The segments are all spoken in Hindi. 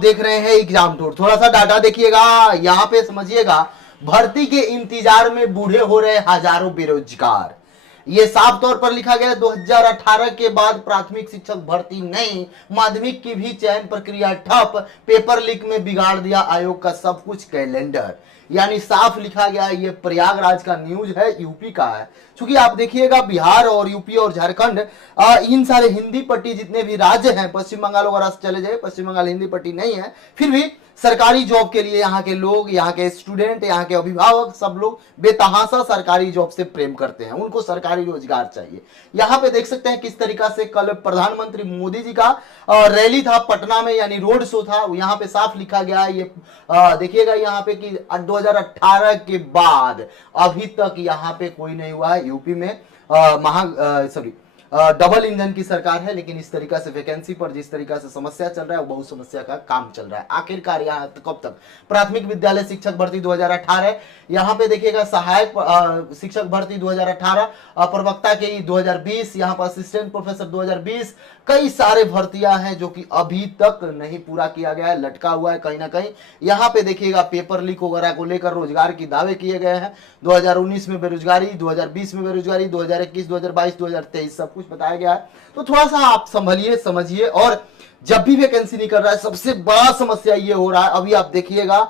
देख रहे हैं एग्जाम टूर। थोड़ा सा डाटा देखिएगा, यहाँ पे समझिएगा। भर्ती के इंतजार में बूढ़े हो रहे हजारों बेरोजगार, ये साफ तौर पर लिखा गया। 2018 के बाद प्राथमिक शिक्षक भर्ती नहीं, माध्यमिक की भी चयन प्रक्रिया ठप, पेपर लीक में बिगाड़ दिया आयोग का सब कुछ कैलेंडर। यानी साफ लिखा गया। ये प्रयागराज का न्यूज है, यूपी का है। क्योंकि आप देखिएगा बिहार और यूपी और झारखंड, इन सारे हिंदी पट्टी जितने भी राज्य हैं, पश्चिम बंगाल वगैरह चले जाए, पश्चिम बंगाल हिंदी पट्टी नहीं है, फिर भी सरकारी जॉब के लिए यहाँ के लोग, यहाँ के स्टूडेंट, यहाँ के अभिभावक सब लोग बेतहासा सरकारी जॉब से प्रेम करते हैं। उनको सरकारी रोजगार चाहिए। यहाँ पे देख सकते हैं किस तरीका से कल प्रधानमंत्री मोदी जी का रैली था पटना में, यानी रोड शो था। यहाँ पे साफ लिखा गया है। ये देखिएगा यहाँ पे कि 2018 के बाद अभी तक यहाँ पे कोई नहीं हुआ है यूपी में। डबल इंजन की सरकार है, लेकिन इस तरीका से वैकेंसी पर जिस तरीका से समस्या चल रहा है, वो बहुत समस्या का काम चल रहा है। आखिरकार यहाँ कब तक प्राथमिक विद्यालय शिक्षक भर्ती 2018, यहाँ पे देखिएगा सहायक शिक्षक भर्ती 2018, प्रवक्ता के 2020, यहाँ पर असिस्टेंट प्रोफेसर 2020, कई सारे भर्तियां हैं जो कि अभी तक नहीं पूरा किया गया है, लटका हुआ है कहीं ना कहीं। यहाँ पे देखिएगा पेपर लीक वगैरह को लेकर रोजगार की दावे किए गए हैं। 2019 में बेरोजगारी, 2020 में बेरोजगारी, 2021, 2022, 2023 सब कुछ बताया गया है। तो थोड़ा सा आप संभलिए, समझिए। और जब भी वैकेंसी निकल रहा है, सबसे बड़ा समस्या ये हो रहा है, अभी आप देखिएगा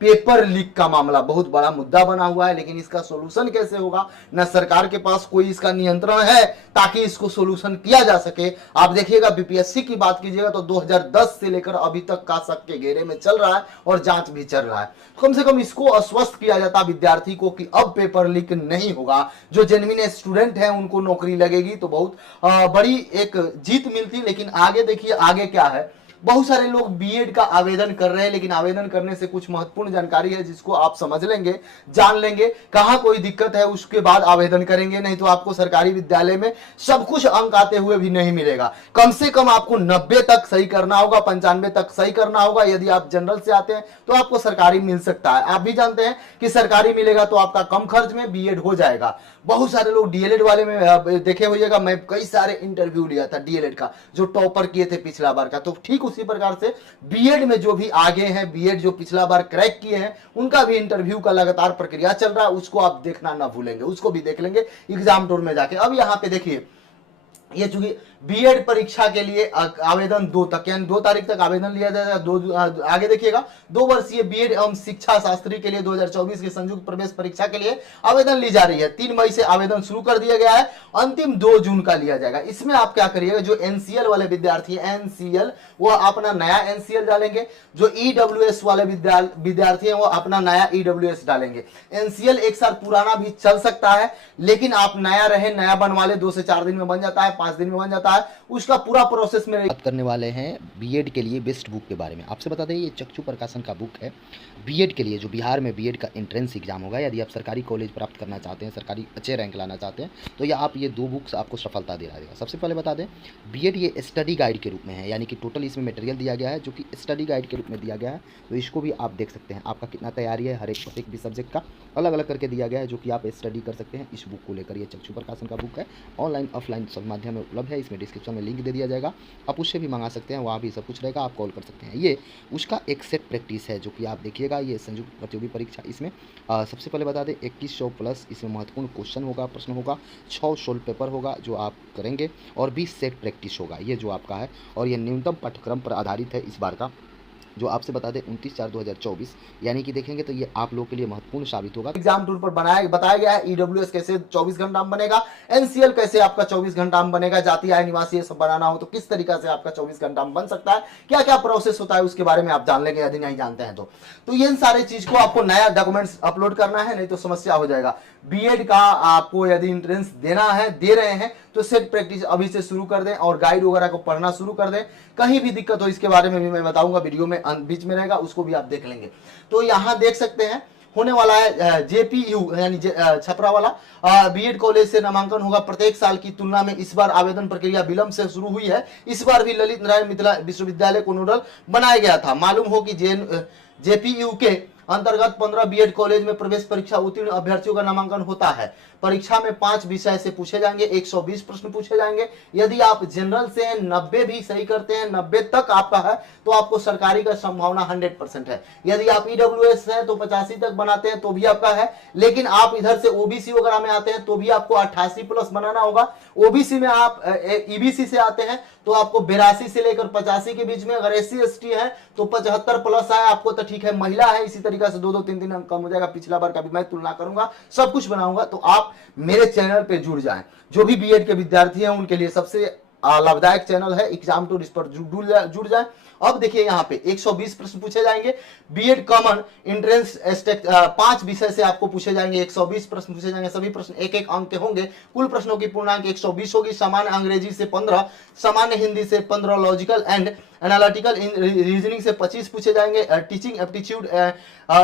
पेपर लीक का मामला बहुत बड़ा मुद्दा बना हुआ है। लेकिन इसका सोल्यूशन कैसे होगा, ना सरकार के पास कोई इसका नियंत्रण है ताकि इसको सोल्यूशन किया जा सके। आप देखिएगा बीपीएससी की बात कीजिएगा तो 2010 से लेकर अभी तक का शक के घेरे में चल रहा है और जांच भी चल रहा है। कम से कम इसको आश्वस्त किया जाता विद्यार्थी को कि अब पेपर लीक नहीं होगा, जो जेन्युइन स्टूडेंट हैं उनको नौकरी लगेगी, तो बहुत बड़ी एक जीत मिलती। लेकिन आगे देखिए आगे क्या है। बहुत सारे लोग बीएड का आवेदन कर रहे हैं, लेकिन आवेदन करने से कुछ महत्वपूर्ण जानकारी है जिसको आप समझ लेंगे, जान लेंगे, कहां कोई दिक्कत है उसके बाद आवेदन करेंगे। नहीं तो आपको सरकारी विद्यालय में सब कुछ अंक आते हुए भी नहीं मिलेगा। कम से कम आपको 90 तक सही करना होगा, 95 तक सही करना होगा। यदि आप जनरल से आते हैं तो आपको सरकारी मिल सकता है। आप भी जानते हैं कि सरकारी मिलेगा तो आपका कम खर्च में बीएड हो जाएगा। बहुत सारे लोग डीएलएड वाले में देखे होइएगा, मैं कई सारे इंटरव्यू लिया था डीएलएड का, जो टॉपर किए थे पिछला बार का। तो ठीक उसी प्रकार से बीएड में जो भी आगे हैं, बीएड जो पिछला बार क्रैक किए हैं, उनका भी इंटरव्यू का लगातार प्रक्रिया चल रहा है। उसको आप देखना ना भूलेंगे, उसको भी देख लेंगे एग्जाम टूर में जाके। अब यहाँ पे देखिए, ये चूंकि बीएड परीक्षा के लिए आवेदन 2 तक, यानी 2 तारीख तक आवेदन लिया जाएगा। आगे देखिएगा 2 वर्षीय बीएड एवं शिक्षा शास्त्री के लिए 2024 की संयुक्त प्रवेश परीक्षा के लिए आवेदन ली जा रही है। 3 मई से आवेदन शुरू कर दिया गया है, अंतिम 2 जून का लिया जाएगा। इसमें आप क्या करिएगा, जो एनसीएल वाले विद्यार्थी एनसीएल, वो अपना नया एनसीएल डालेंगे। जो ईडब्ल्यूएस वाले विद्यार्थी हैं वो अपना नया ईडब्ल्यूएस डालेंगे। एनसीएल एक साल पुराना भी चल सकता है, लेकिन आप नया रहे, नया बनवा ले, 2 से 4 दिन में बन जाता है, 5 दिन में बन जाता है, उसका पूरा प्रोसेस में। बात करने वाले हैं बीएड के लिए बेस्ट बुक के बारे में। आपसे बता दें, ये चक्षु प्रकाशन का बुक है बीएड के लिए, जो बिहार में बीएड का एंट्रेंस एग्जाम होगा। यदि आप सरकारी कॉलेज प्राप्त करना चाहते हैं, सरकारी अच्छे रैंक लाना चाहते हैं, तो ये 2 बुक्स आपको सफलता दे देगा। सबसे पहले बता दें, बीएड ये स्टडी गाइड के रूप में है, यानी कि टोटल इसमें मटेरियल दिया गया है जो कि स्टडी गाइड के रूप में दिया गया है। तो इसको भी आप देख सकते हैं, आपका कितना तैयारी है, हर एक भी सब्जेक्ट का अलग अलग करके दिया गया है, जो कि आप स्टडी कर सकते हैं इस बुक को लेकर। ये चक्षु प्रकाशन का बुक है, ऑनलाइन ऑफलाइन सब माध्यम में उपलब्ध है। इसमें डिस्क्रिप्शन में लिंक दे दिया जाएगा, आप उससे भी मंगा सकते हैं, वहाँ भी सब कुछ रहेगा, आप कॉल कर सकते हैं। ये उसका एक सेट प्रैक्टिस है जो कि आप देखिएगा, ये संयुक्त प्रतियोगी परीक्षा। इसमें सबसे पहले बता दें 2100 प्लस इसमें महत्वपूर्ण क्वेश्चन होगा, प्रश्न होगा, 6 सोल्व पेपर होगा जो आप करेंगे, और 20 सेट प्रैक्टिस होगा, ये जो आपका है। और ये न्यूनतम पाठ्यक्रम पर आधारित है इस बार का, जो आपसे बता दें 29/4/2024, यानी कि देखेंगे तो ये आप लोगों के लिए महत्वपूर्ण साबित होगा। एग्जाम टूर पर बताया गया है ईडब्ल्यूएस कैसे 24 घंटा में बनेगा, एनसीएल कैसे आपका 24 घंटा में बनेगा, जाति आय निवासी ये सब बनाना हो तो किस तरीका से आपका 24 घंटा में बन सकता है, क्या क्या प्रोसेस होता है उसके बारे में आप जान लेंगे यदि नहीं जानते हैं तो ये सारे चीज को आपको नया डॉक्यूमेंट्स अपलोड करना है, नहीं तो समस्या हो जाएगा। बीएड का आपको यदि एंट्रेंस देना है, दे रहे हैं, तो सेट प्रैक्टिस अभी से शुरू कर दें और गाइड वगैरह को पढ़ना शुरू कर दें। कहीं भी दिक्कत हो इसके बारे में भी मैं बताऊंगा, वीडियो में बीच में रहेगा, उसको भी आप देख लेंगे। तो यहाँ देख सकते हैं होने वाला है जेपीयू यानी छपरा वाला बीएड कॉलेज से नामांकन होगा। प्रत्येक साल की तुलना में इस बार आवेदन प्रक्रिया विलंब से शुरू हुई है। इस बार भी ललित नारायण मिथिला विश्वविद्यालय को नोडल बनाया गया था। मालूम हो कि जेपीयू के अंतर्गत 15 बीएड कॉलेज में प्रवेश परीक्षा उत्तीर्ण अभ्यर्थियों का नामांकन होता है। परीक्षा में 5 विषय से पूछे जाएंगे, 120 प्रश्न पूछे जाएंगे। यदि आप जनरल से हैं, 90 भी सही करते हैं, 90 तक आपका है तो आपको सरकारी का संभावना 100% है। यदि आप ईडब्ल्यूएस है तो 85 तक बनाते हैं तो भी आपका है, लेकिन आप इधर से ओबीसी वगैरह में आते हैं तो भी आपको 88 प्लस बनाना होगा। ओबीसी में आप ईबीसी से आते हैं तो आपको 82 से लेकर 85 के बीच में, अगर एससी एसटी है तो 75 प्लस है आपको तो ठीक है, महिला है इसी तरीके से 2-2 3-3 अंक कम हो जाएगा। पिछला बार का भी मैं तुलना करूंगा, सब कुछ बनाऊंगा, तो आप मेरे चैनल पे जुड़ जाएं। जो भी बीएड के विद्यार्थी हैं उनके लिए सबसे लाभदायक चैनल है एग्जाम टूर, इस पर जुड़ जाए। अब देखिए यहाँ पे 120 प्रश्न पूछे जाएंगे। बीएड कॉमन एंट्रेंस 5 विषय से आपको पूछे जाएंगे, 120 प्रश्न पूछे जाएंगे। सभी प्रश्न 1-1 अंक के होंगे। कुल प्रश्नों की पूर्णांक 120 होगी। सामान्य अंग्रेजी से 15, सामान्य हिंदी से 15, लॉजिकल एंड एनालिटिकल रीजनिंग से 25 पूछे जाएंगे। टीचिंग एप्टीट्यूड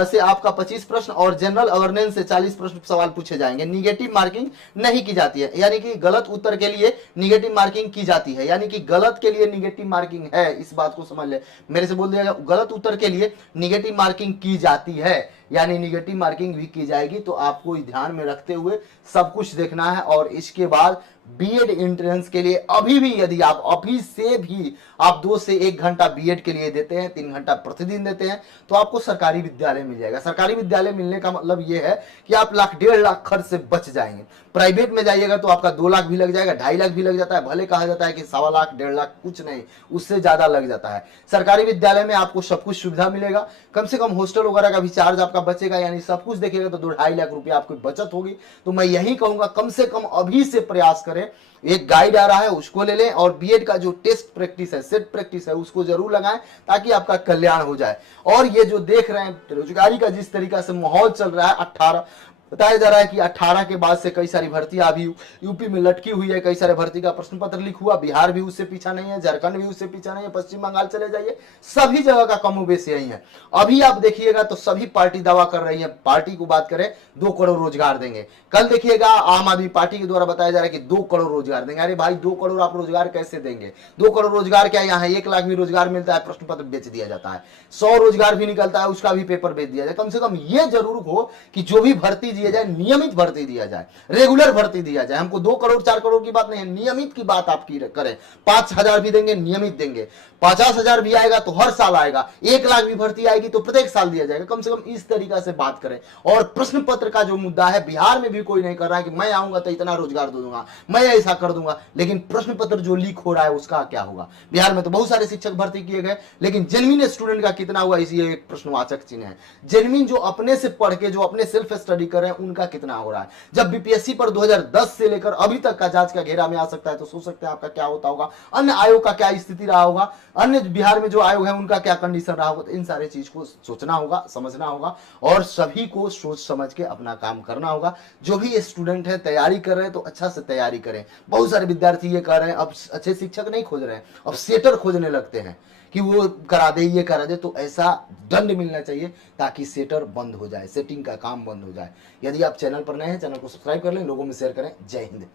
से आपका 25 प्रश्न और जनरल अवेयरनेस से 40 प्रश्न सवाल पूछे जाएंगे। निगेटिव मार्किंग नहीं की जाती है, यानी कि गलत उत्तर के लिए निगेटिव मार्किंग की जाती है, यानी कि गलत के लिए निगेटिव मार्किंग है, इस बात को समझ ले। मेरे से बोल दिया गलत उत्तर के लिए निगेटिव मार्किंग की जाती है, यानी निगेटिव मार्किंग भी की जाएगी। तो आपको ध्यान में रखते हुए सब कुछ देखना है। और इसके बाद बीएड एंट्रेंस के लिए अभी भी यदि आप अभी से भी आप 2 से 1 घंटा बीएड के लिए देते हैं, 3 घंटा प्रतिदिन देते हैं, तो आपको सरकारी विद्यालय मिल जाएगा। सरकारी विद्यालय मिलने का मतलब यह है कि आप 1.5 लाख खर्च से बच जाएंगे। प्राइवेट में जाइएगा तो आपका 2 लाख भी लग जाएगा, 2.5 लाख भी लग जाता है। भले कहा जाता है कि 1.25 लाख 1.5 लाख कुछ नहीं, उससे ज्यादा लग जाता है। सरकारी विद्यालय में आपको सब कुछ सुविधा मिलेगा, कम से कम हॉस्टल वगैरह का भी चार्ज आपका बचेगा, यानी सब कुछ देखिएगा तो 2-2.5 लाख रुपया आपकी बचत होगी। तो मैं यही कहूंगा कम से कम अभी से प्रयास करें। एक गाइड आ रहा है उसको ले लें, और बीएड का जो टेस्ट प्रैक्टिस है, सेट प्रैक्टिस है, उसको जरूर लगाएं ताकि आपका कल्याण हो जाए। और ये जो देख रहे हैं बेरोजगारी का जिस तरीका से माहौल चल रहा है, 18 बताया जा रहा है कि 18 के बाद से कई सारी भर्तियां अभी यूपी में लटकी हुई है, कई सारे भर्ती का प्रश्न पत्र लीक हुआ। बिहार भी उससे पीछा नहीं है, झारखंड भी उससे पीछा नहीं है, पश्चिम बंगाल चले जाइए, सभी जगह का कमोबेश यही है। अभी आप देखिएगा तो सभी पार्टी दावा कर रही है, पार्टी को बात करें 2 करोड़ रोजगार देंगे। कल देखिएगा आम आदमी पार्टी के द्वारा बताया जा रहा है कि 2 करोड़ रोजगार देंगे। अरे भाई 2 करोड़ आप रोजगार कैसे देंगे? 2 करोड़ रोजगार क्या, यहाँ 1 लाख भी रोजगार मिलता है, प्रश्न पत्र बेच दिया जाता है। 100 रोजगार भी निकलता है, उसका भी पेपर बेच दिया जाए। कम से कम ये जरूर हो कि जो भी भर्ती दिया जाए नियमित भर्ती दिया जाए, रेगुलर भर्ती दिया जाए। हमको 2 करोड़ 4 करोड़ की बात नहीं है, नियमित की बात आप की करें। 5,000 भी देंगे, नियमित देंगे। 50,000 भी आएगा तो हर साल आएगा, 1 लाख भी भर्ती आएगी तो प्रत्येक साल दिया जाएगा। कम से कम इस तरीका से बात करें। और प्रश्न पत्र का जो मुद्दा है, बिहार में भी कोई नहीं कर रहा है कि मैं आऊंगा तो इतना रोजगार दे दूंगा, मैं ऐसा कर दूंगा, लेकिन प्रश्न पत्र जो लीक हो रहा है उसका क्या होगा? बिहार में तो बहुत सारे शिक्षक भर्ती किए गए, लेकिन जेन्युइन स्टूडेंट का कितना हुआ, इसी एक प्रश्नवाचक चिन्ह है। जेन्युइन जो अपने से पढ़ के, जो अपने सेल्फ स्टडी कर रहे हैं, उनका कितना हो रहा है? जब बीपीएससी पर 2010 से लेकर अभी तक का जांच का घेरा में आ सकता है, तो सोच सकते हैं आपका क्या होता होगा, अन्य आयोग का क्या स्थिति रहा होगा, अन्य बिहार में जो आयोग है उनका क्या कंडीशन रहा होगा। तो इन सारे चीज को सोचना होगा, समझना होगा, और सभी को सोच समझ के अपना काम करना होगा। जो भी स्टूडेंट है तैयारी कर रहे हैं तो अच्छा से तैयारी करें। बहुत सारे विद्यार्थी ये कह रहे हैं अब अच्छे शिक्षक नहीं खोज रहे हैं, अब सेटर खोजने लगते हैं कि वो करा दे, ये करा दे। तो ऐसा दंड मिलना चाहिए ताकि सेटर बंद हो जाए, सेटिंग का काम बंद हो जाए। यदि आप चैनल पर नए हैं, चैनल को सब्सक्राइब कर लें, लोगों में शेयर करें। जय हिंद।